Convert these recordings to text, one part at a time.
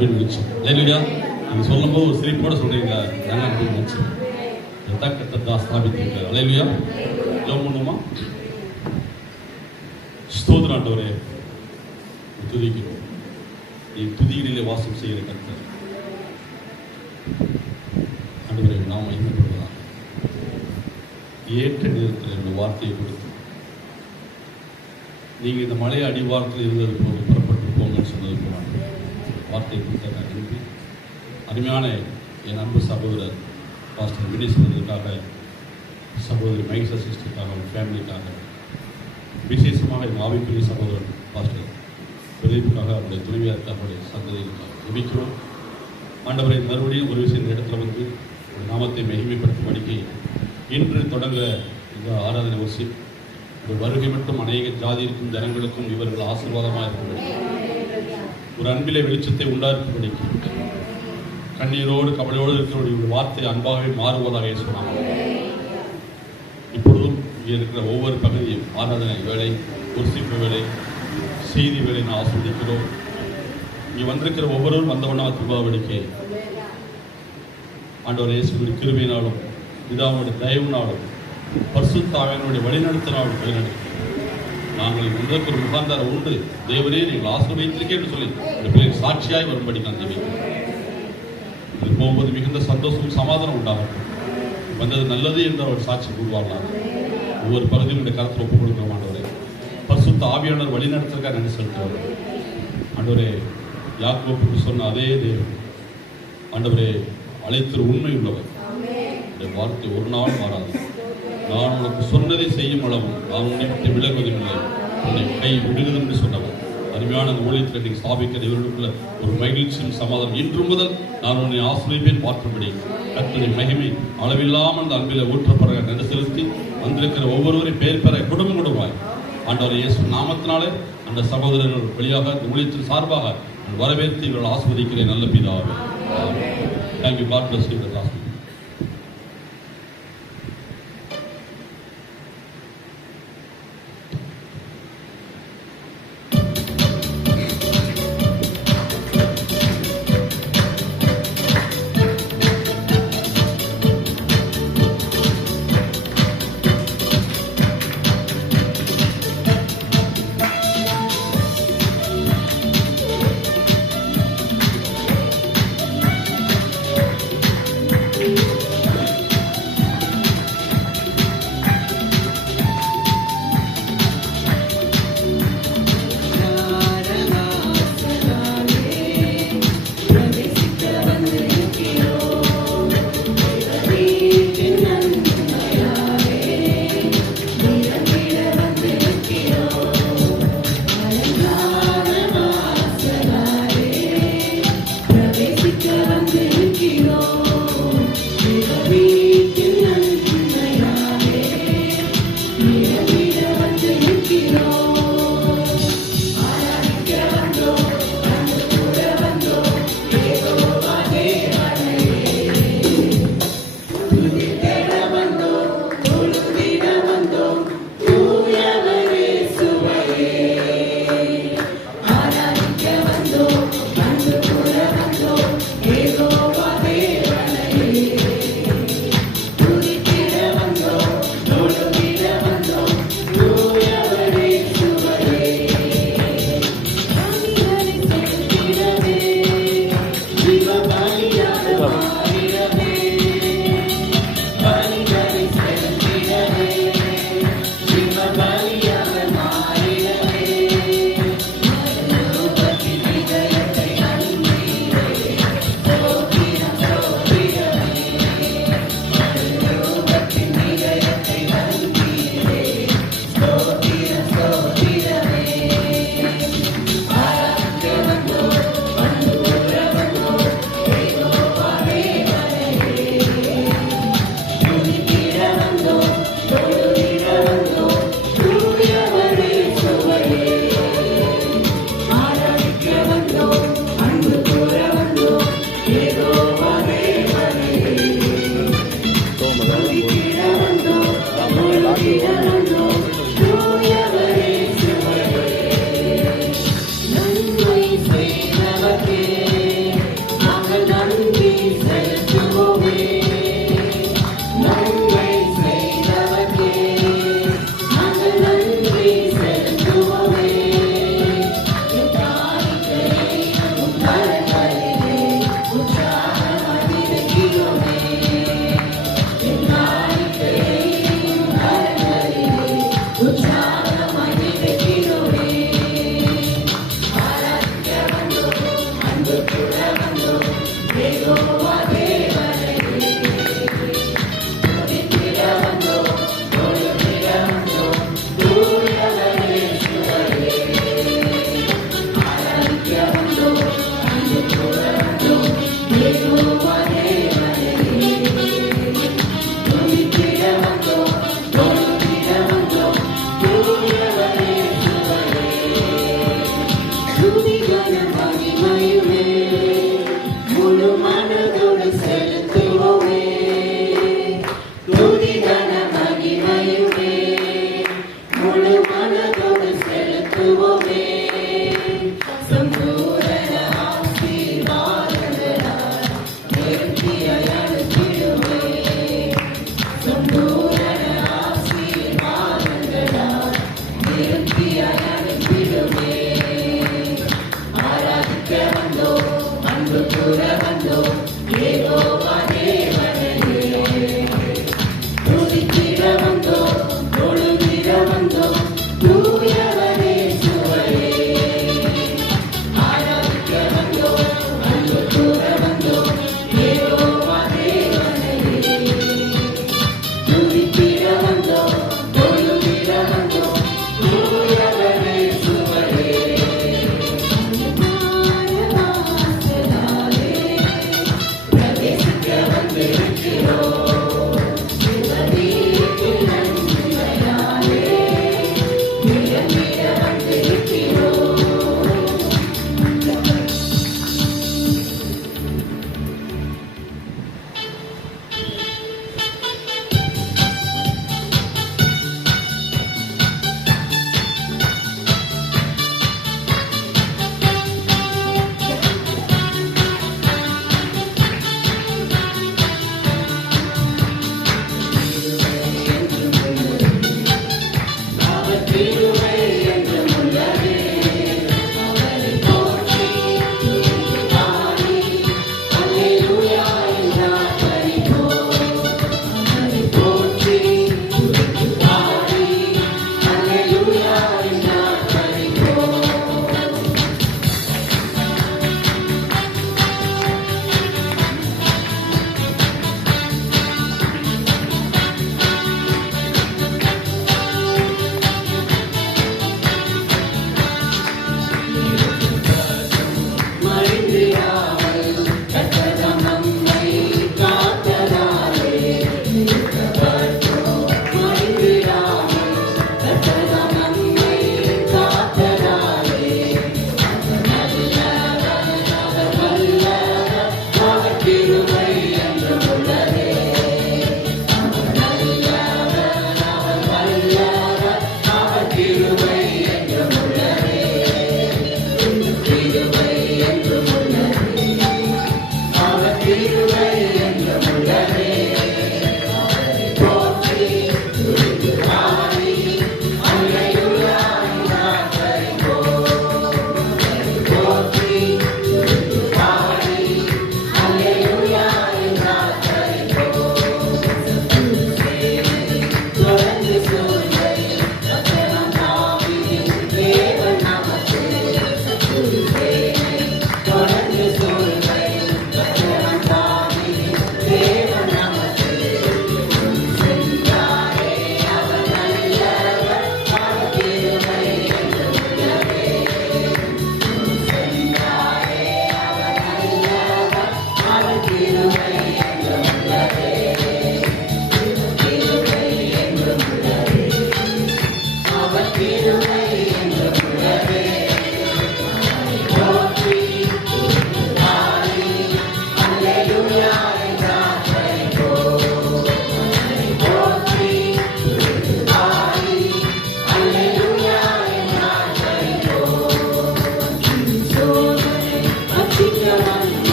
அப்படின்னு அன்பின் வெளிச்சம் அலையிலுயா நீங்க சொல்லும் ஒரு சிரிப்போட சொல்றீங்களா? இதான் அப்படின்னு வெளிச்சம் இதான் கத்தத்தா ஸ்தாபித்திருக்காரு. அலையிலுயா. ஜெபம் பண்ணுமா ஸ்தோத்ராண்டவரே துதிக்கிறோம் நீ துதிகளிலே வாசம் செய்கிற கர்த்தர். ஆண்டவரே நாம் என்ன மகிமைப்படுவதா ஏற்ற நேரத்தில் இந்த வார்த்தையை கொடுத்து நீங்கள் இந்த மலை அடிவாரத்தில் இருந்தது போது புறப்பட்டு போங்கன்னு சொன்னது போது வார்த்தையை கொடுத்த நான் அருமையான என் அன்பு சகோதரர் பாஸ்டர் வினய் சகோதரி மகேஷா சிஸ்டருக்காக அவங்க ஃபேமிலிக்காக விசேஷமாக என் ஆவிக்குரிய சகோதரன் பாஸ்டர் பிரதீப்புக்காக அவருடைய துணைவியாருக்காக அவருடைய சந்ததிகளுக்காக ஜெபிக்கிறோம் ஆண்டவரை மறுபடியும் ஒரு விஷயம் இடத்துல வந்து ஒரு நாமத்தை மகிமைப்படுத்தும்படிக்கு இன்று தொடங்க இந்த ஆராதனை வசி ஒரு வருகை மட்டும் அநேக ஜாதிக்கும் ஜனங்களுக்கும் இவர்கள் ஆசீர்வாதமாக இருக்கும்படி ஒரு அன்பிலே வெளிச்சத்தை உண்டாக்கும்படிக்கு. கண்ணீரோடு கவலையோடு இருக்கிறவருடைய ஒரு வார்த்தை அன்பாகவே மாறுவதாக சொன்னாங்க இப்பொழுதும் இங்கே இருக்கிற ஒவ்வொரு பகுதியும் ஆராதனை வேலை உருசிப்பு வேலை செய்தி வேலை நான் ஆஸ்வதிக்கிறோம். இங்கே வந்திருக்கிற ஒவ்வொருவரும் வந்தவனா திருபாவடிக்கை ஆண்டவர் இயேசுடைய கிருபையினாலும் பிதாவுடைய தயவுனாலும் பரிசுத்தாவியனுடைய வழிநடத்தினாலும் வழிநடத்தி நாங்கள் உங்களுக்கு ஒரு முகாந்தாரம் உண்டு. தேவனே நீங்கள் ஆசிர்வதித்திருக்கே என்று சொல்லி இந்த பிள்ளைகள் சாட்சியாய் வரும்படி நான் ஜெபிக்கிறேன் இது போகும்போது மிகுந்த சந்தோஷம் சமாதானம் உண்டாகட்டும். வந்தது நல்லது என்று அவர் சாட்சி கூறுவார்களாக ஒவ்வொரு பகுதியும் இந்த கருத்தில் ஒப்புக் கொடுக்கிறோம் ஆண்டவரே. பரிசுத்த ஆவியாளர் வழிநடத்திற்காக நன்றி செலுத்துவார் ஆண்டவரே யாக்கோப்புக்கு சொன்ன அதே தேவன் ஆண்டவரே அழைத்திரு உண்மை உள்ளவர். வார்த்தை ஒரு நாள் மாறாது. நான் உனக்கு சொன்னதை செய்யும் அளவும் நான் உன்னை விட்டு விலகுவதில்லை உன்னை கை விடுகிறது என்று சொன்னவன். அருமையான அந்த ஊழியத்தில் நீங்கள் ஸ்தாபிக்கிற இவர்களுக்குள்ள ஒரு மகிழ்ச்சியும் சமாதானம். இன்று முதல் நான் உன்னை ஆசிரியப்பேன் பார்க்கும்படி. கத்தனை மகிமை அளவில்லாமல் அந்த அன்பில் ஊற்றப்படுற நன்றி செலுத்தி வந்திருக்கிற ஒவ்வொருவரையும் பேர் பெற குடும்பம் குடும்பமாய் ஆண்டவர் இயேசு நாமத்தினாலே அந்த சகோதரர்கள் வழியாக இந்த ஊழியத்தின் சார்பாக வரவேற்று இவர்கள் ஆஸ்வதிக்கிறேன் நல்ல பிதாவே. Thank you God bless you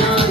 love.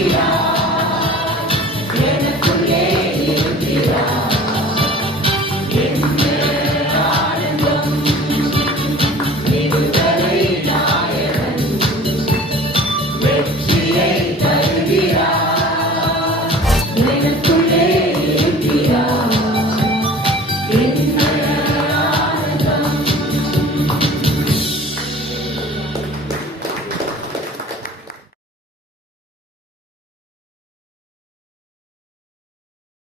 Yeah.